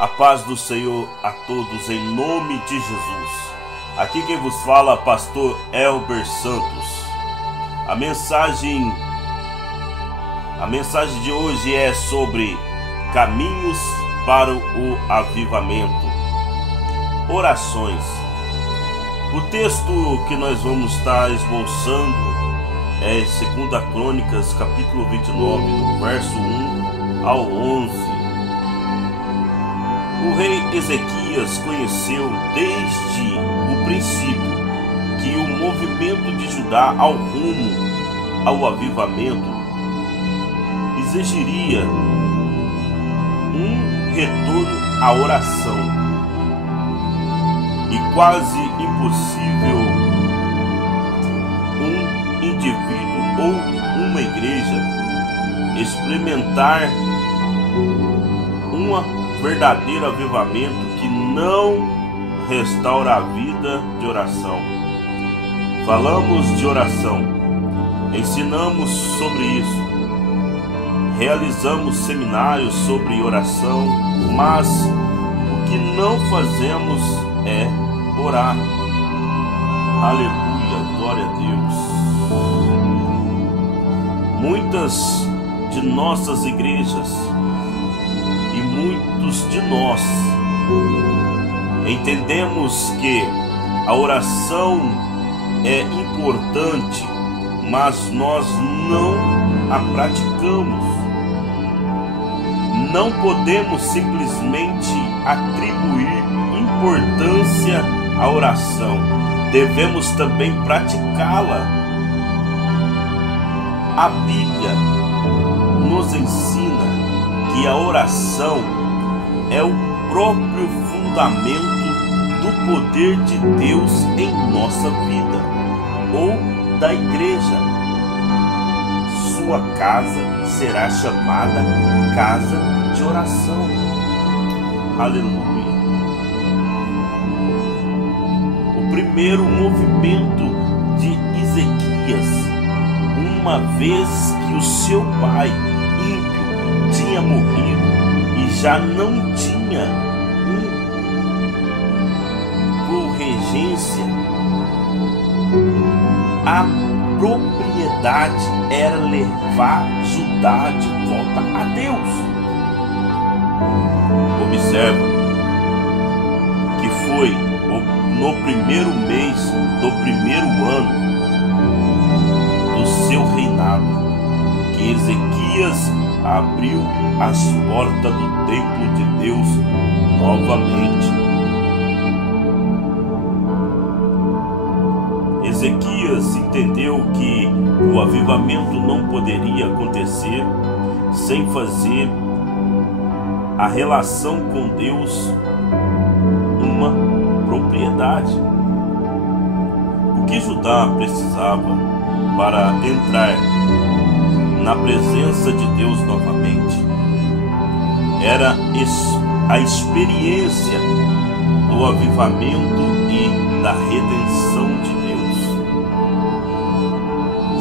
A paz do Senhor a todos em nome de Jesus. Aqui quem vos fala, pastor Elber Santos. A mensagem de hoje é sobre caminhos para o avivamento. Orações. O texto que nós vamos estar esboçando é 2 Crônicas, capítulo 29, do verso 1 ao 11. O rei Ezequias conheceu desde o princípio que o movimento de Judá ao rumo ao avivamento exigiria um retorno à oração, e quase impossível um indivíduo ou uma igreja experimentar um verdadeiro avivamento que não restaura a vida de oração. Falamos de oração, ensinamos sobre isso, realizamos seminários sobre oração, mas o que não fazemos é orar. Aleluia, glória a Deus. Muitas de nossas igrejas e muitos de nós entendemos que a oração é importante, mas nós não a praticamos. Não podemos simplesmente atribuir importância à oração, devemos também praticá-la. A Bíblia nos ensina que a oração é o próprio fundamento do poder de Deus em nossa vida ou da igreja. Sua casa será chamada casa de oração. Aleluia. O primeiro movimento de Ezequias, uma vez que o seu pai ímpio tinha morrido e já não tinha corregência, a propriedade era levar Judá de volta a Deus. Observa que foi no primeiro mês do primeiro ano do seu reinado que Ezequias abriu as portas do templo de Deus novamente. Ezequias entendeu que o avivamento não poderia acontecer sem fazer a relação com Deus uma propriedade. O que Judá precisava para entrar na presença de Deus novamente era a experiência do avivamento e da redenção de Deus.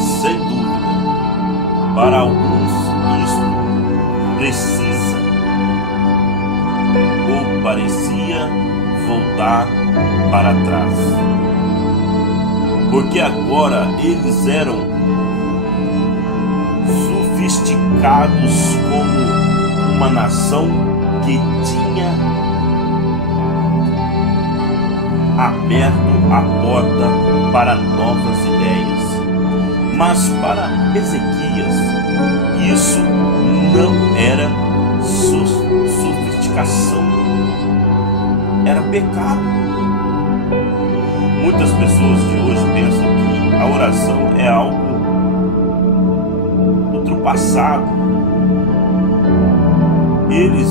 Sem dúvida, para alguns isto precisa ou parecia voltar para trás, porque agora eles eram sofisticados como uma nação que tinha aberto a porta para novas ideias. Mas para Ezequias isso não era sofisticação, era pecado. Muitas pessoas de hoje pensam que a oração é algo ultrapassado. Eles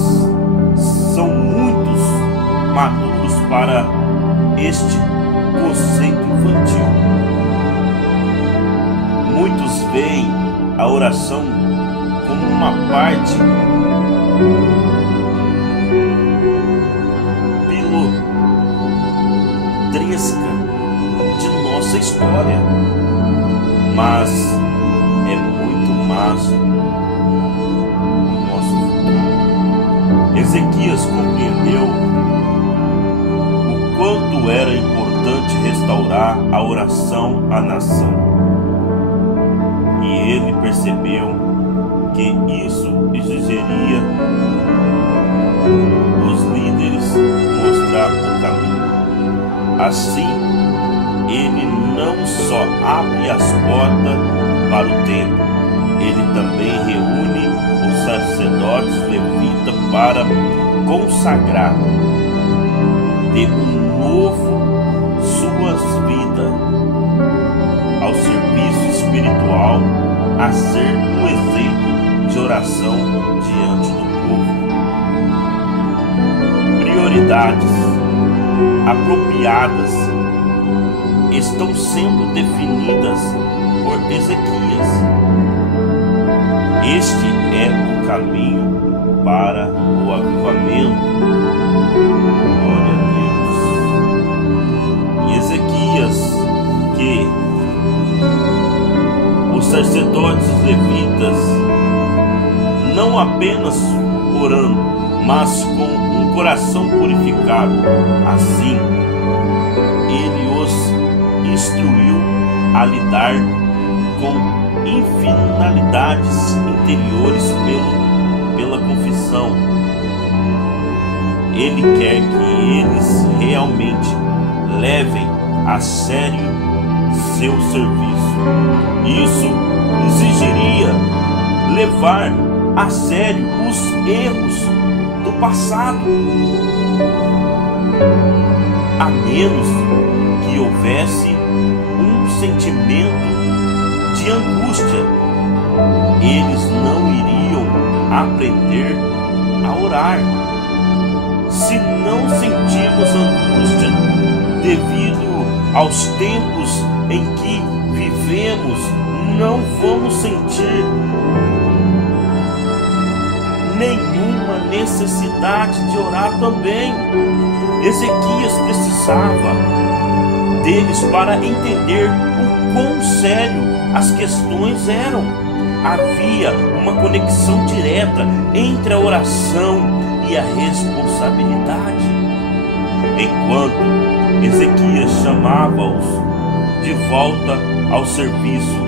são muitos maduros para este conceito infantil. Muitos veem a oração como uma parte pilotresca de nossa história, mas é muito mais o nosso futuro. Ezequias compreendeu o quanto era importante restaurar a oração à nação. E ele percebeu que isso exigiria dos líderes mostrar o caminho. Assim, ele não só abre as portas para o templo, ele também reúne os sacerdotes levitas para consagrar de um novo suas vidas ao serviço espiritual, a ser um exemplo de oração diante do povo. Prioridades apropriadas estão sendo definidas por Ezequias. Este é o caminho para o avivamento. Glória a Deus. E Ezequias, que os sacerdotes levitas, não apenas orando, mas com um coração purificado, assim ele os instruiu a lidar com infinalidades interiores pela confissão. Ele quer que eles realmente levem a sério seu serviço. Isso exigiria levar a sério os erros do passado, a menos que houvesse um sentimento de angústia. Eles não iriam aprender a orar. Se não sentirmos angústia devido aos tempos em que vivemos, não vamos sentir nenhuma necessidade de orar também. Ezequias precisava deles para entender o quão sério as questões eram. Havia uma conexão direta entre a oração e a responsabilidade. Enquanto Ezequias chamava-os de volta ao serviço,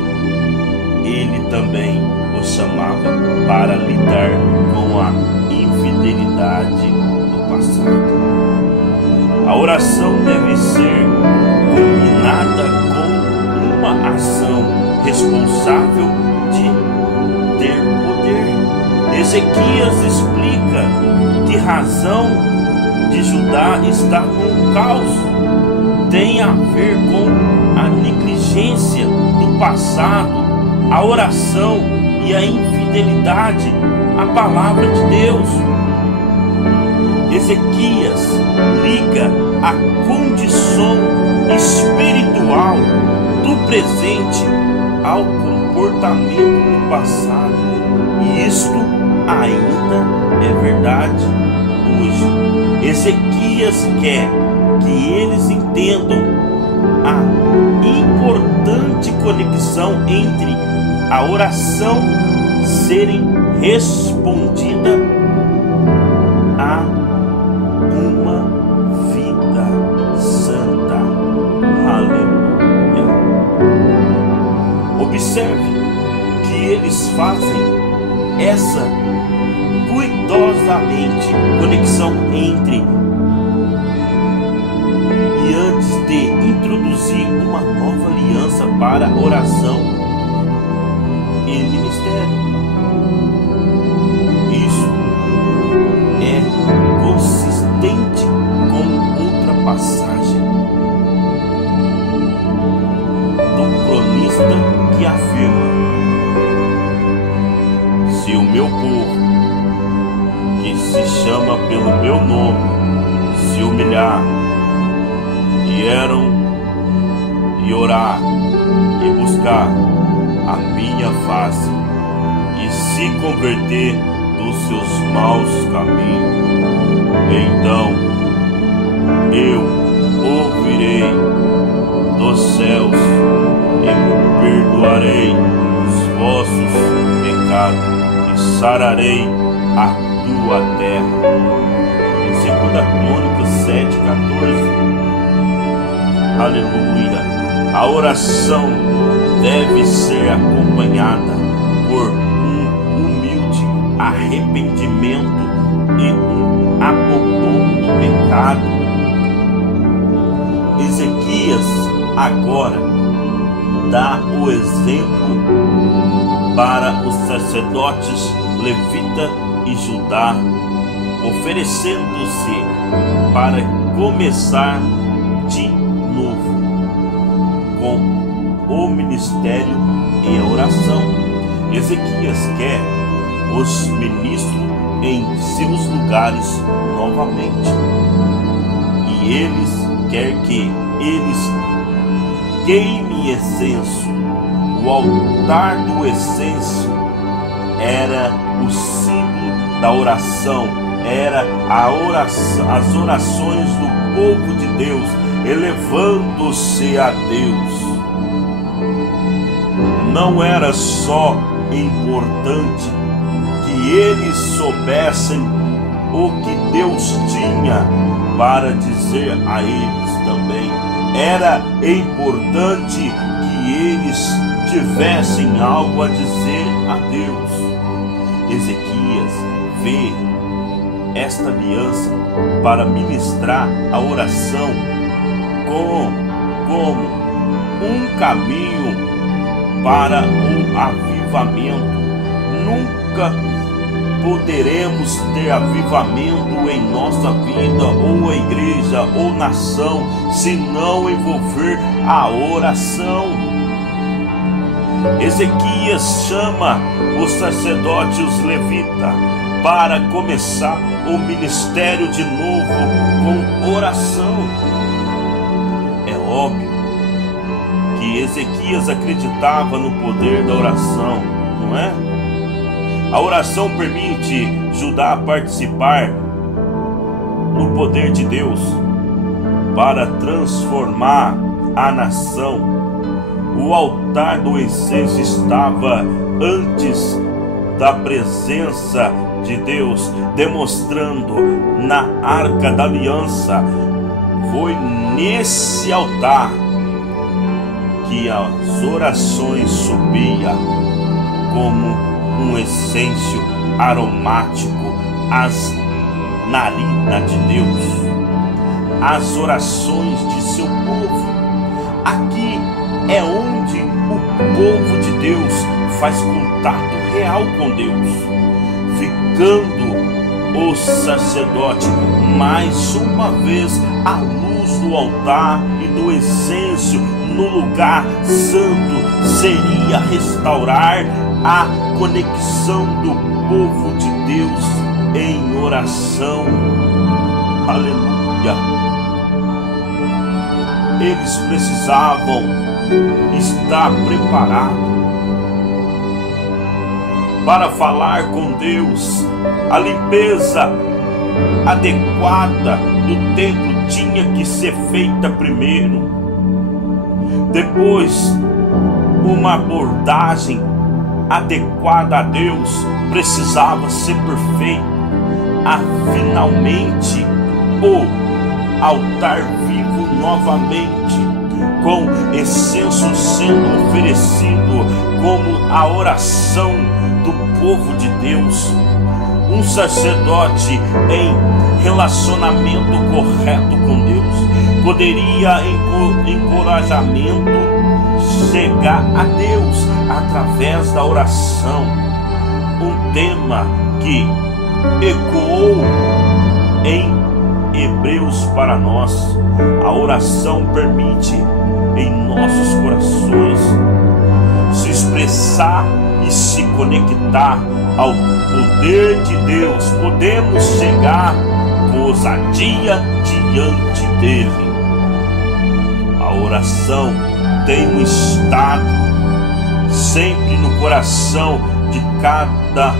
ele também os chamava para lidar com a infidelidade do passado. A oração deve ser combinada com uma ação responsável de ter poder. Ezequias explica que razão de Judá está no caos tem a ver com a negligência do passado, a oração e a infidelidade à palavra de Deus. Ezequias liga a condição espiritual do presente ao comportamento do passado, e isto ainda é verdade hoje. Ezequias quer que eles entendam a importante conexão entre a oração serem respondida a uma vida santa. Aleluia. Observe que eles fazem essa cuidadosamente conexão entre, e antes de introduzir uma nova aliança para oração e ministério. Isso é consistente com outra passagem do cronista que afirma: se o meu povo, que se chama pelo meu nome, se humilhar e orar e buscar a minha face e se converter dos seus maus caminhos, então eu ouvirei dos céus e perdoarei os vossos pecados e sararei a tua terra. Em 2 Crônicas 7:14. Aleluia. A oração deve ser acompanhada por um humilde arrependimento e um abandono do pecado. Ezequias agora dá o exemplo para os sacerdotes Levita e Judá, oferecendo-se para começar de novo com o ministério e a oração. Ezequias quer os ministros em seus lugares novamente, e eles quer que eles queimem incenso. O altar do incenso era o símbolo da oração, era as orações do povo de Deus elevando-se a Deus. Não era só importante que eles soubessem o que Deus tinha para dizer a eles também. Era importante que eles tivessem algo a dizer a Deus. Ezequias vê esta aliança para ministrar a oração como um caminho para o avivamento. Nunca poderemos ter avivamento em nossa vida, ou a igreja, ou nação, se não envolver a oração. Ezequias chama os sacerdotes e os levitas para começar o ministério de novo com oração. É óbvio que Ezequias acreditava no poder da oração, não é? A oração permite Judá a participar no poder de Deus para transformar a nação. O altar do incenso estava antes da presença de Deus, demonstrando na Arca da Aliança. Foi nesse altar que as orações subiam como um incenso aromático às narinas de Deus, as orações de seu povo. Aqui é onde o povo de Deus faz contato real com Deus, ficando o sacerdote mais uma vez à luz do altar e do incenso no lugar santo. Seria restaurar a conexão do povo de Deus em oração. Aleluia. Eles precisavam estar preparados para falar com Deus. A limpeza adequada do templo tinha que ser feita primeiro. Depois, uma abordagem adequada a Deus precisava ser perfeita. Finalmente, o altar vivo novamente, com incenso sendo oferecido como a oração do povo de Deus. Um sacerdote em relacionamento correto com Deus poderia encorajamento chegar a Deus através da oração. Um tema que ecoou em Hebreus para nós. A oração permite em nossos corações se expressar e se conectar ao poder de Deus. Podemos chegar com ousadia diante dele. A oração tem um estado sempre no coração de cada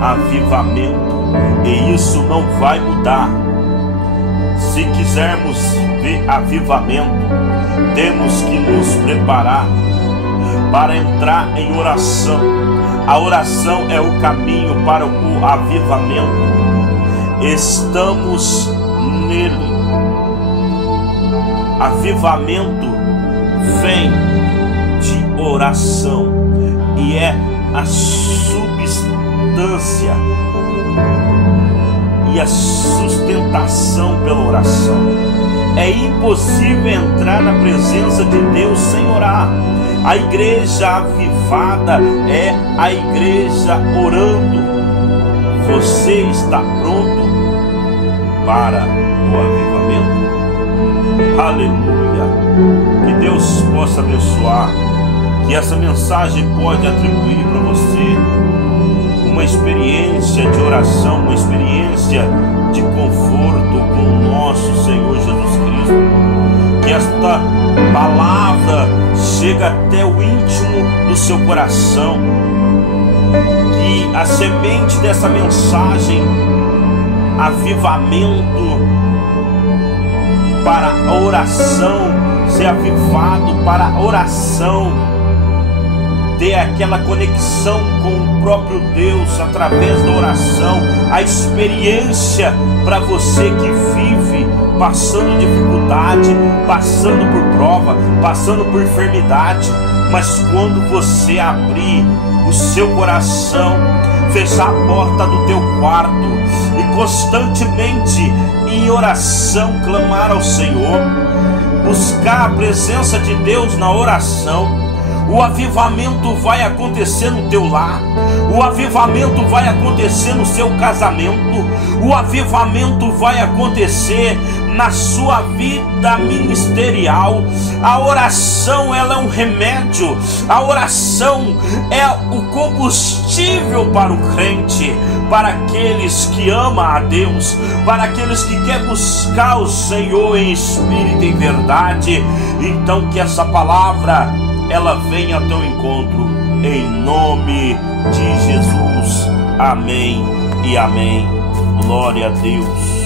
avivamento, e isso não vai mudar. Se quisermos ver avivamento, temos que nos preparar para entrar em oração, A oração é o caminho para o avivamento. Estamos nele. Avivamento vem de oração e é a substância e a sustentação pela oração. É impossível entrar na presença de Deus sem orar. A igreja avivada é a igreja orando. Você está pronto para o avivamento? Aleluia! Que Deus possa abençoar, que essa mensagem pode atribuir para você uma experiência de oração, uma experiência de conforto com o nosso Senhor Jesus Cristo. Que esta palavra chega até o íntimo do seu coração, que a semente dessa mensagem, avivamento para a oração, ser avivado para a oração, ter aquela conexão com o próprio Deus através da oração, a experiência para você que vive passando dificuldade, passando por prova, passando por enfermidade, mas quando você abrir o seu coração, fechar a porta do teu quarto e constantemente em oração clamar ao Senhor, buscar a presença de Deus na oração, o avivamento vai acontecer no teu lar, o avivamento vai acontecer no seu casamento, o avivamento vai acontecer na sua vida ministerial. A oração, ela é um remédio, a oração é o combustível para o crente, para aqueles que amam a Deus, para aqueles que querem buscar o Senhor em espírito e em verdade. Então que essa palavra ela venha ao teu encontro, em nome de Jesus. Amém e amém. Glória a Deus.